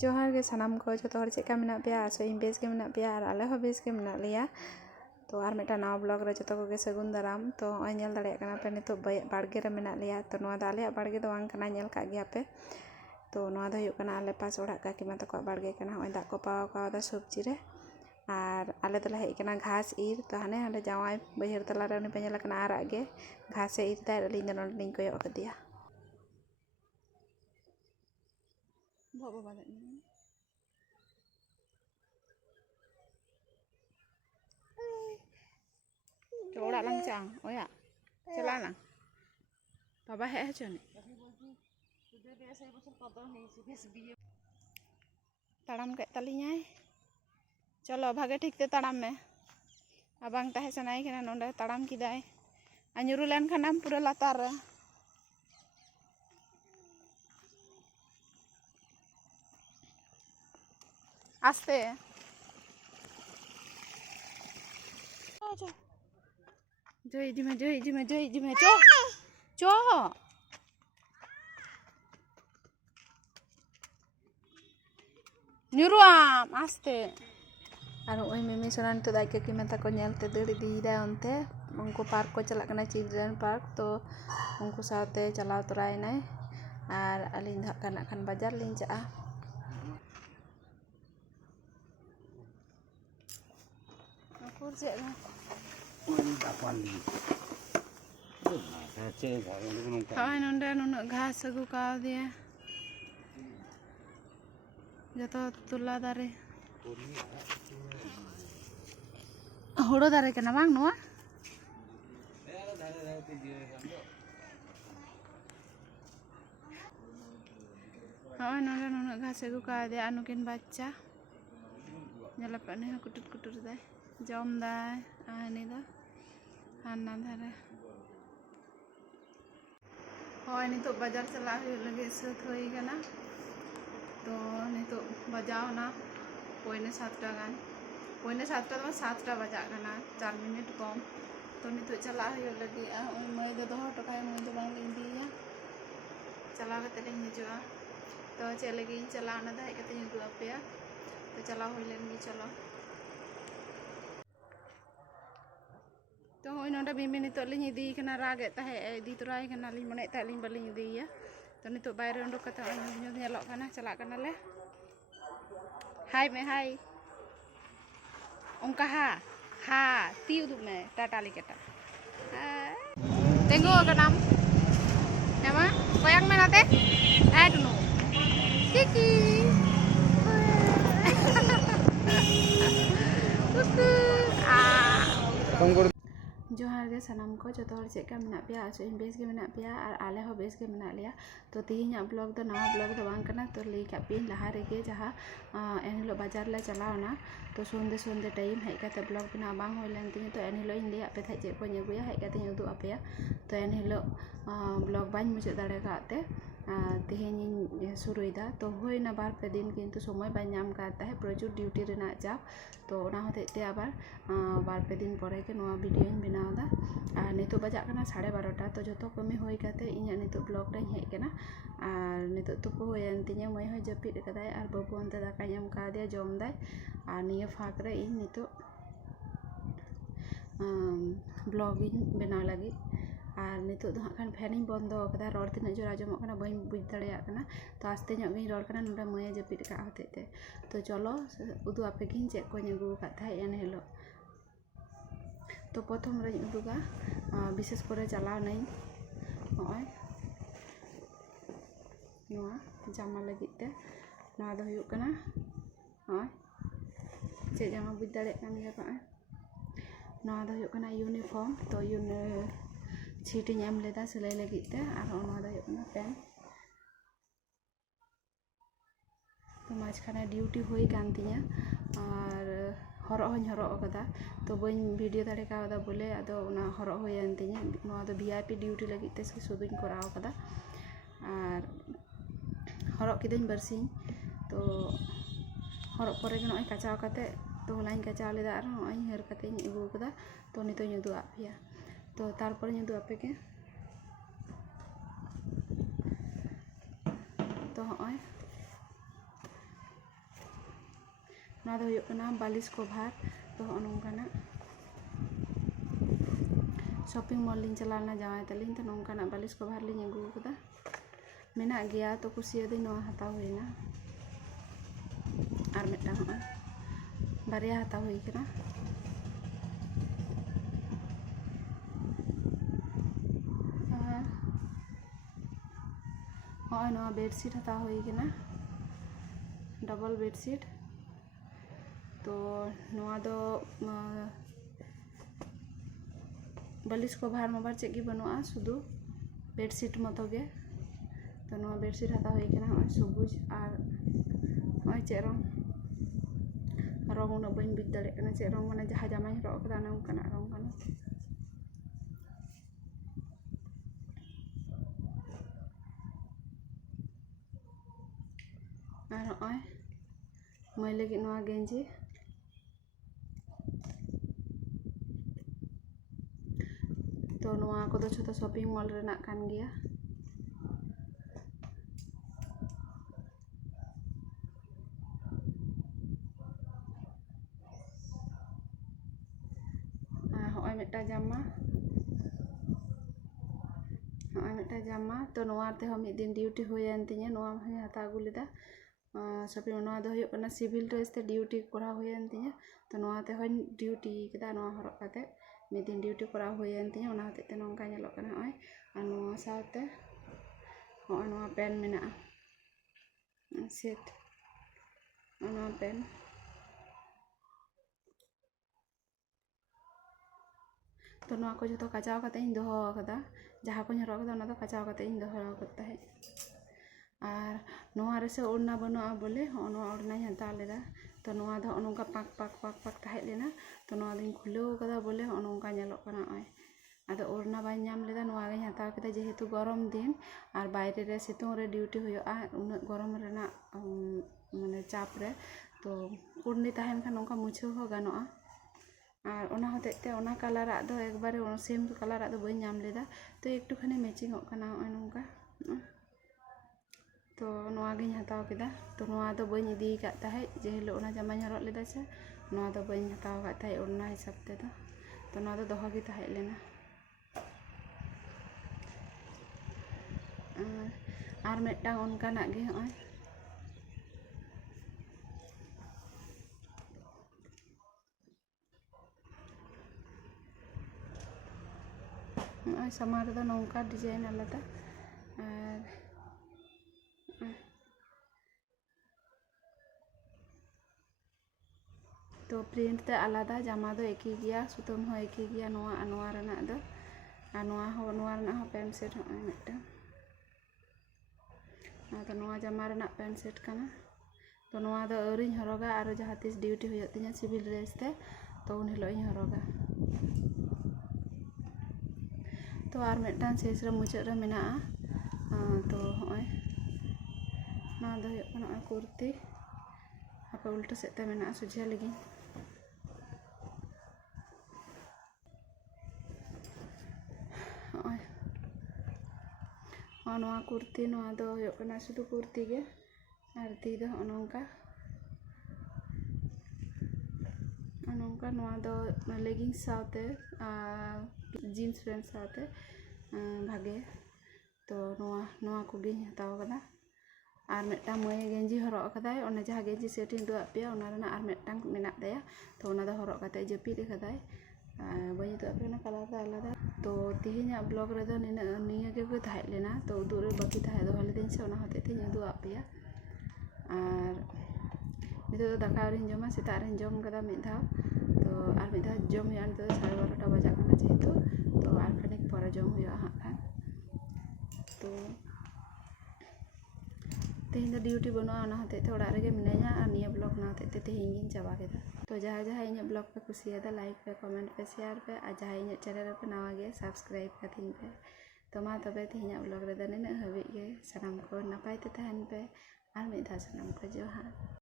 जोहार गे सानाम को जो हर चेका मेना पे आसो इन बेस के मेना पे और आले हो बेस के मेना लिया तो और मेटा नवा ब्लॉग रे जो को सगुन दाराम तो नेल दाड़े कना पे नितो बाड़गे रे मेना लिया तो नवा दाले बाड़गे दो वांग कना नेल का गया पे तो नवा दो हुयु कना आले पास ओड़ा का किमा तको बाड़गे कना होय दा को पाव का सब्जी रे और आले दला हेज कना घास ईर तो हाने हांडे जावाय बहिर तला रे उनी पे नेल कना आराग गे घास ईर दा अलिन दो नोंडे कोयो कदिया बाबा बादा ओड़ा lang chang oya chala lang baba he chone ताड़ाम के तलियाय चलो भागे ठीक ते ताड़ाम में अबांग ताहे सनाई केना नोंडे ताड़ाम किदाय अञुरु लेन खानाम पूरा लातार रे आस्ते जय जी में चो चो nyuruam aste aro oi mimi sonan to dai ke meta ko nyelte diri dida onte unko park ko chalak kana children park to unko saute chalao torai nai ar alin dhak kana kan bazar lin cha akur je hai nonde nunuk घास agu ka dia जतो तुला दारे हुड़ो दारे के बांग नोआ हाँ नोंडे नुन घास अगू का दे अनुकिन बच्चा जला पने कुटुर कुटुर दे जम दाय आनी दा हाना धारे होय नितो बाजार चला लगे सात होई गना तो नितो बजाओ ना पौने 7टा गान पौने 7टा तो 7टा बजा गना 4 मिनट कम तो नितो चला हो लगी मई दो टका मई दो बांग इंदिया चला कते ले हिजुआ तो चे लगी चला ना दा कते हिजु अपया तो चला होई लेन गी चलो तो होय नोंडा बिमी नितो लिन इदी कना रागे ताहे इदी तोराय कना लिन मने ता लिन बलिन इदिया तो नितो बाहर उंडक कते नेलो कना चला कना ले हाय में हाय उनका हा ती उदुक में टाटा लिकेटा तेंगो का नाम nama koyang menate dunu kiki जोहार गे सानाम को जो हर चेका मेना पे आसो इन बेस के मेना पे और आले हो बेस के मेना लिया तो तीन ब्लॉग दो नवा ब्लॉग दो बांग कना तो लई का पिन लहा रे गे जहां एनहिलो बाजार ले चलावना तो सोंदे सोंदे टाइम हेज काते ब्लॉग बना बांग होय लेन तिनी तो एनहिलो इन लिया पे चे को नेगुया हेज काते उदु अपया तो एनहिलो ब्लॉग बाñ मुझे दाड़े काते तेहें शुरुदा तो होना बार पे दिन किंतु समय बाñ नाम काता है प्रचुर ड्यूटी रेना चाप तो ओना होते आबार बार पे दिन परे के नवा वीडियो बनावदा और नितो बजा कना 12:30 तो जो कमी होई काते इnya नितो ब्लॉग रे हेज कना और नितो तुपो होयन तिnya मई हो जपिद कदाय और बाबू अंते दाका नाम का दे जम दाय और निया फाक रे इन नितो ब्लॉग इन बनाव लगी और नितो दो खान फैन बंद कदा रोड तीना जोर आजमो कना बई बुझ दाड़ेया कना तो आस्ते ᱧᱚᱜ ᱜᱤᱧ ᱨᱚᱲ कना नोंडे मई जपिद का होते तो चलो उदु आपे गिन चेक को नेगु का थाय एन हेलो तो प्रथम रे उदुगा विशेष करे चलाव नई होय नोआ जामा लगित ते नोआ दो हुयु कना होय चे जामा बुझ दाड़े कान गया पा नोआ दो हुयु कना यूनिफॉर्म तो छीटिंग एम लेदा सिलाई लगित ते और नोआ दो हुयु कना पेन तो माझखाने ड्यूटी हुई कान तिया और हरक हों हरक कदा तो बी वीडियो दाड़े का बोले अदो उना हरक होयन तिया नोआ दो वीआईपी ड्यूटी लगित ते सुदुኝ कराव कदा और हरक किदኝ बरसिኝ तो हरक परे के नय काचाव काते तो हलाኝ काचाव लेदा और नय हर काते अगु कदा तो नितो उदु आपिया तो तारपर उदु आपे के तो हय ᱱᱚᱣᱟ ᱫᱚ ᱦᱩᱭᱩᱜ ᱠᱟᱱᱟ ᱵᱟᱞᱤᱥ ᱠᱚᱵᱷᱟᱨ ᱛᱚ ᱦᱚᱜᱼᱚ ᱱᱚᱝᱠᱟᱱᱟᱜ शॉपिंग मॉल लिंग चलाना जावाई तलिंग तो नोंकाना बालिश कभार लिंग अगू कदा मेना गया तो कुसियादी नोआ हताव हुईना आर मिटा होय बारिया हताव हुई कना होय नोआ बेडशीट हताव हुई कना डबल बेडशीट तो नोआ दो बालिश कभार मबार चेक गी बनुआ शुधु बेडशीट मतो गे तो नोआ बेडशीट हताव हुई कना होय सबुज आर होय चे रंग उना बइन बुझ दाड़े कना चे रंग माने जहाँ जामाई हरग कदा नोंकाना रंग कना आर होय मैं लगी नोआ गेंजी तो नोआ को छोटो शॉपिंग मॉल रेना कान गया होय मिटा जामा तो नोआ ते हम मिद दिन ड्यूटी हुयन तिnya नोआ हय हता अगु लेदा शॉपिंग नोआ दो हुयु कना सिविल ड्रेस ते ड्यूटी करा हुयन तिnya तो नोआ ते हय ड्यूटी केदा नोआ हरक काते मिद दिन ड्यूटी करा हुयन तिnya ओना हते ते नोंका नेलो कना होय आ नोआ साथे होय नोआ पेन मेना सेट नोआ पेन तो नोआ को जो कचाव काते इन दोहो कदा जहाँ को हरक कदा ओना दो कचाव काते इन दोहो करता है और नोआ रेसे ओढ़ना बनुआ बोले हो नोआ ओढ़ना हता लेदा तो नोआ दो ओनोंका पाक पाक पाक पाक ताहे लेना तो नोआ दिन खुलेव कदा बोले हो नोंका नेलो कना ओय आदो ओढ़ना बाय नाम लेदा नोआ गे हता केदा जेहेतु गरम दिन और बायरे रे सितुंग रे ड्यूटी हुयुआ उना गरम रेना माने चाप रे तो ओढ़नी ताहेन खान नोंका मुछाव हो गानोआ और ओना होते ते ओना कलर दो एक बार सेम कलर दो बई नाम लेदा तो एकटू खाने मैचिंग होना ओय नोंका तो नोआ गिन हताव केदा तो नोआ दो बई इदी का ताहे जे हिलो ओना जामाई हरक लेदा से नोआ दो बई हताव का ताहे ओढ़ना हिसाब ते तो नोआ दो दोहो गी ताहे लेना और मिदटांग ओनकाना गे होय समार दो नोंका डिजाइन आलादा और तो प्रिंट ते आलादा जामा दो एक ही गया सुतम हो एक ही गया नोआ रेना दो और नोआ रेना हो पेन सेट हो मिदटा तो नोआ जामा रेना पेन सेट कना तो नोआ दो औरिñ हरगा और जहाँ तीस ड्यूटी हुयो तिnya सिविल ड्रेस ते तो उन हिलो इन हरगा तो और मिदटान शेष रे मुचाद रे मेना तो होय ना दो हुयो कना कुर्ती आपे उल्टा सेट ते मेना सुझे लगी नोआ कुर्ती नोआ दो हुयो कना शुधु कुर्ती गे और ती दो नोंका नोआ दो लेगिंग्स साथे जीन्स पैंट साथे भागे तो नोआ को गिन हताव कदा और मिदटा मई गेंजी हरक कदाय ओना जहाँ गेंजी सेट इन दुआ पे ओना रेना और मिदटांग मेना दया तो ओना दो हरक काते जपिद कदाय बई तो अपना कलर दो आलादा तो तिहिना ब्लॉग रे दो निया गे ताहे लेना तो उदुग रे बाकी ताहे दो हले दिन से ओना होते ते उदुग आपेया और नितो दाका रिन जमा सेता रिन जम कदा मिद धाव तो और मिद धाव जम हुआ नितो 12:30 बजा कना जेहेतु तो और खानिक परे जम हुआ हाँ खान तो तेहन दो ड्यूटी बनुआ ओना होते ते ओड़ा रेगे मिनाया और निया ब्लॉग ना होते ते तेहन गिन चाबा केदा तो जहाँ इन ब्लॉग पे कुसियादा लाइक पे कमेंट पे शेयर पे और जहाँ इन चैनल पे नवा गया सब्सक्राइब कथिन पे तो मा तबे तेहन ब्लॉग रे निना हबी गे सनाम को नपाय ते तहन पे और मिद धाव सनाम को जोहार।